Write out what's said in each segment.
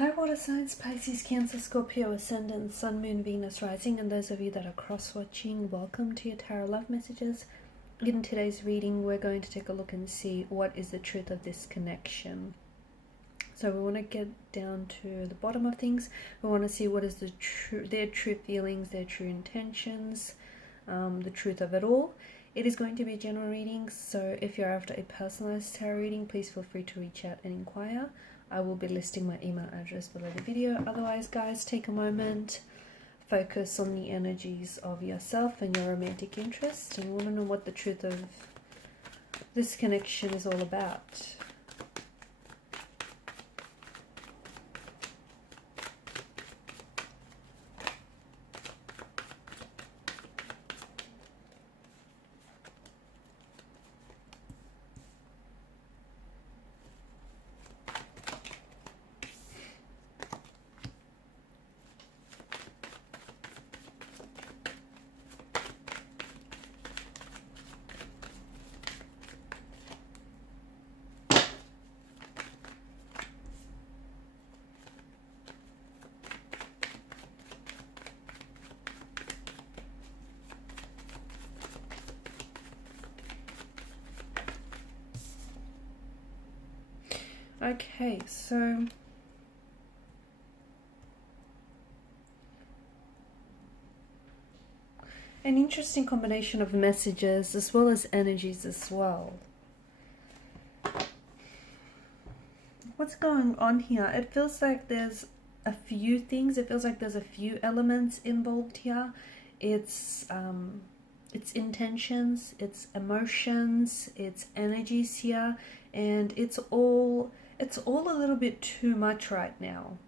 Hi water signs, Pisces, Cancer, Scorpio, Ascendant, Sun, Moon, Venus, Rising, and those of you that are cross-watching, welcome to your Tarot Love Messages. In today's reading, we're going to take a look and see what is the truth of this connection. So we want to get down to the bottom of things. We want to see what is their true feelings, their true intentions, the truth of it all. It is going to be a general reading, so if you're after a personalized tarot reading, please feel free to reach out and inquire. I will be listing my email address below the video. Otherwise, guys, take a moment, focus on the energies of yourself and your romantic interest, and want to know what the truth of this connection is all about. Okay, so an interesting combination of messages as well as energies as well. What's going on here? It feels like there's a few things. It feels like there's a few elements involved here. It's intentions, it's emotions, it's energies here, and it's all a little bit too much right now.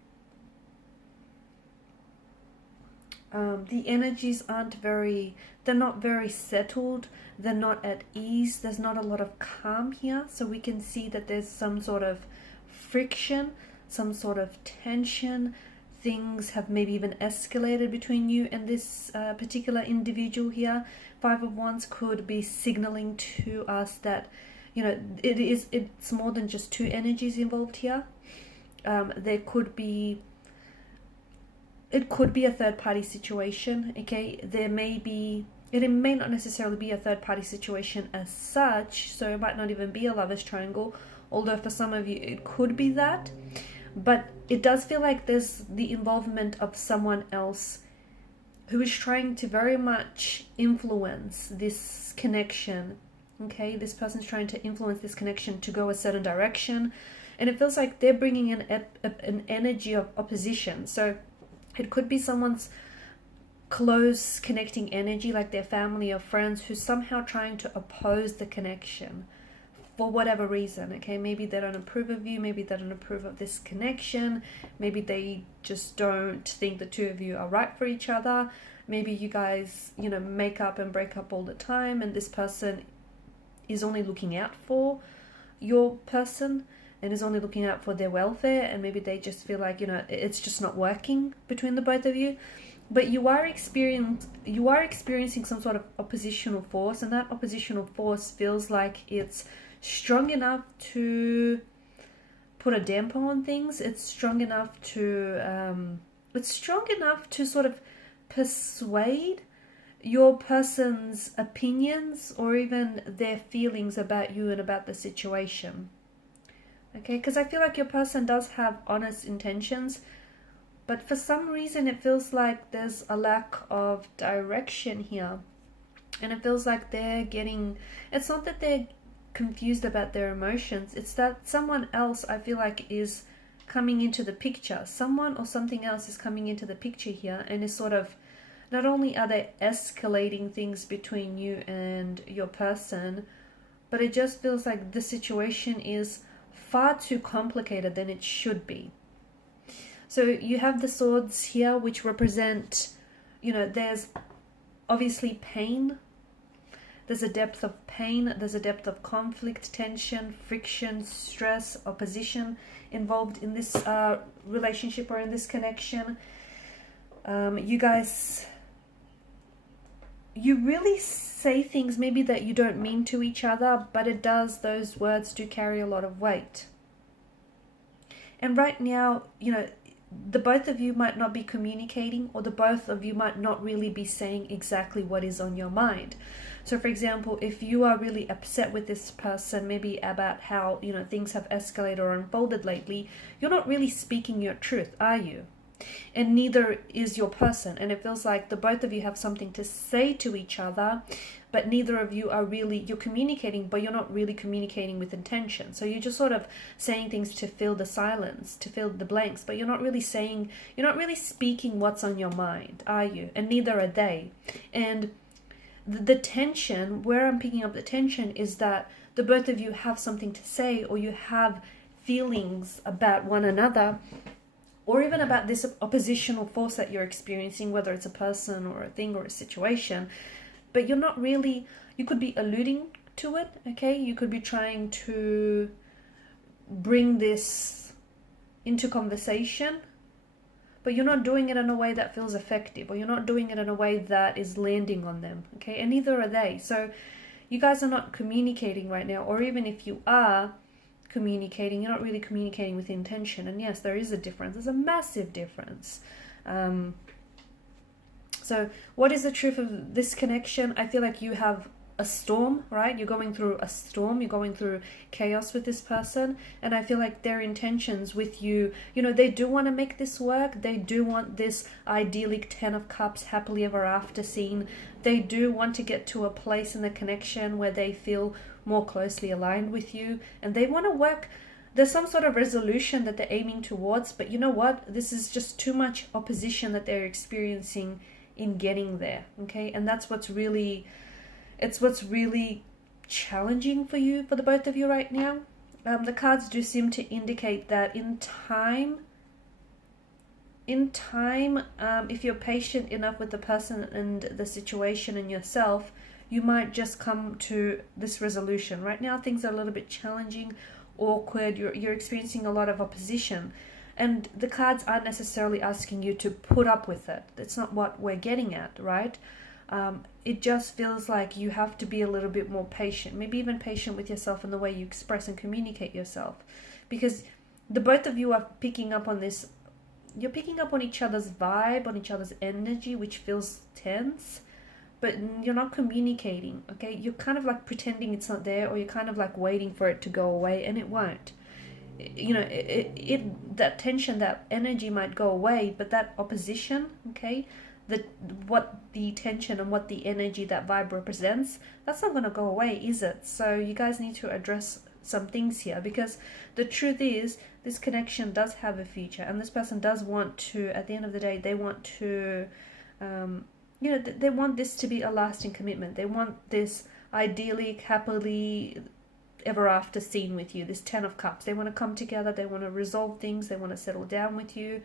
The energies they're not very settled, they're not at ease, there's not a lot of calm here, so we can see that there's some sort of friction, some sort of tension. Things have maybe even escalated between you and this particular individual here. Five of Wands could be signaling to us that, you know, it's more than just two energies involved here. It could be a third party situation. Okay, it may not necessarily be a third party situation as such, so it might not even be a lover's triangle, although for some of you it could be that. But it does feel like there's the involvement of someone else who is trying to very much influence this connection. Okay, this person's trying to influence this connection to go a certain direction, and it feels like they're bringing in an energy of opposition. So it could be someone's close connecting energy, like their family or friends, who's somehow trying to oppose the connection for whatever reason. Okay, maybe they don't approve of you, maybe they don't approve of this connection, maybe they just don't think the two of you are right for each other. Maybe you guys, you know, make up and break up all the time, and this person is only looking out for your person and is only looking out for their welfare, and maybe they just feel like, you know, it's just not working between the both of you. But you are experiencing some sort of oppositional force, and that oppositional force feels like it's strong enough to put a damper on things. It's strong enough to sort of persuade your person's opinions or even their feelings about you and about the situation. Okay, because I feel like your person does have honest intentions, but for some reason it feels like there's a lack of direction here. And it feels like it's not that they're confused about their emotions, it's that someone else, I feel like, is coming into the picture. Someone or something else is coming into the picture here, and is sort of, not only are they escalating things between you and your person, but it just feels like the situation is far too complicated than it should be. So you have the swords here, which represent, you know, there's obviously pain. There's a depth of pain, there's a depth of conflict, tension, friction, stress, opposition involved in this relationship or in this connection. You guys, you really say things maybe that you don't mean to each other, but those words do carry a lot of weight. And right now, you know, the both of you might not be communicating, or the both of you might not really be saying exactly what is on your mind. So for example, if you are really upset with this person, maybe about how, you know, things have escalated or unfolded lately, you're not really speaking your truth, are you? And neither is your person. And it feels like the both of you have something to say to each other, but neither of you are really, you're communicating, but you're not really communicating with intention. So you're just sort of saying things to fill the silence, to fill the blanks, but you're not really saying, you're not really speaking what's on your mind, are you? And neither are they. And the tension, where I'm picking up the tension, is that the both of you have something to say, or you have feelings about one another, or even about this oppositional force that you're experiencing, whether it's a person or a thing or a situation, but you're not really, you could be alluding to it, okay? You could be trying to bring this into conversation, but you're not doing it in a way that feels effective, or you're not doing it in a way that is landing on them, okay? And neither are they. So you guys are not communicating right now, or even if you are communicating, you're not really communicating with intention. And yes, there is a difference. There's a massive difference. So what is the truth of this connection? I feel like you have a storm, right? You're going through a storm, you're going through chaos with this person, and I feel like their intentions with you, you know, they do want to make this work. They do want this idyllic 10 of cups, happily ever after scene. They do want to get to a place in the connection where they feel more closely aligned with you, and they want to work. There's some sort of resolution that they're aiming towards, but you know what? This is just too much opposition that they're experiencing in getting there, okay? And that's what's really, it's what's really challenging for you, for the both of you right now. The cards do seem to indicate that in time, if you're patient enough with the person and the situation and yourself, you might just come to this resolution. Right now, things are a little bit challenging, awkward. You're experiencing a lot of opposition, and the cards aren't necessarily asking you to put up with it. That's not what we're getting at, right? It just feels like you have to be a little bit more patient, maybe even patient with yourself in the way you express and communicate yourself, because the both of you are picking up on this. You're picking up on each other's vibe, on each other's energy, which feels tense, but you're not communicating, okay? You're kind of like pretending it's not there, or you're kind of like waiting for it to go away, and it won't. You know, that tension, that energy might go away, but that opposition, okay, what the tension and what the energy, that vibe represents, that's not going to go away, is it? So you guys need to address some things here, because the truth is this connection does have a future, and this person does want to, at the end of the day, they want to you know, they want this to be a lasting commitment. They want this idyllic, happily ever after scene with you, this 10 of cups. They want to come together, they want to resolve things, they want to settle down with you.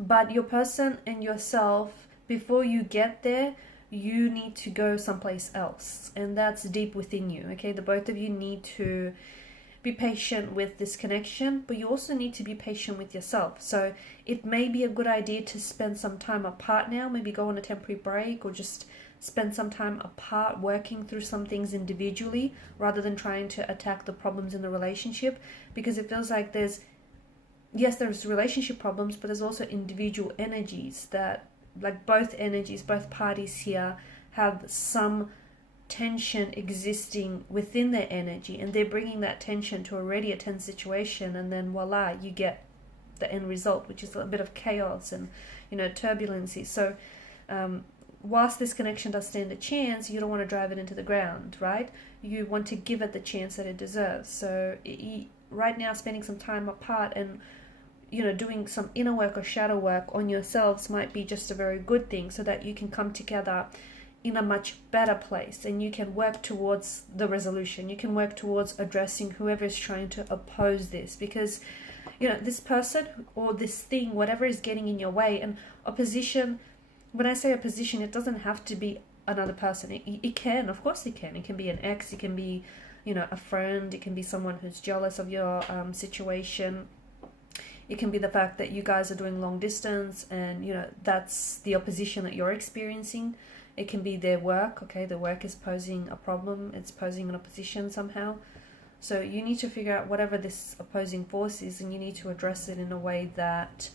But your person and yourself, before you get there, you need to go someplace else, and that's deep within you, okay? The both of you need to be patient with this connection, but you also need to be patient with yourself. So it may be a good idea to spend some time apart now, maybe go on a temporary break, or just spend some time apart working through some things individually, rather than trying to attack the problems in the relationship, because it feels like there's relationship problems, but there's also individual energies that, like both energies, both parties here have some tension existing within their energy, and they're bringing that tension to already a tense situation, and then voila, you get the end result, which is a bit of chaos and, you know, turbulency. So whilst this connection does stand a chance, you don't want to drive it into the ground, right? You want to give it the chance that it deserves. So right now, spending some time apart and, you know, doing some inner work or shadow work on yourselves might be just a very good thing, so that you can come together in a much better place, and you can work towards the resolution. You can work towards addressing whoever is trying to oppose this, because, you know, this person or this thing, whatever is getting in your way. And opposition, when I say opposition, it doesn't have to be another person. It can, of course it can. It can be an ex, it can be, you know, a friend, it can be someone who's jealous of your situation. It can be the fact that you guys are doing long distance, and, you know, that's the opposition that you're experiencing. It can be their work, okay? The work is posing a problem. It's posing an opposition somehow. So you need to figure out whatever this opposing force is, and you need to address it in a way that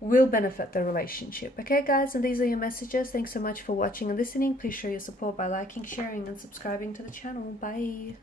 will benefit the relationship. Okay, guys, and these are your messages. Thanks so much for watching and listening. Please show your support by liking, sharing, and subscribing to the channel. Bye.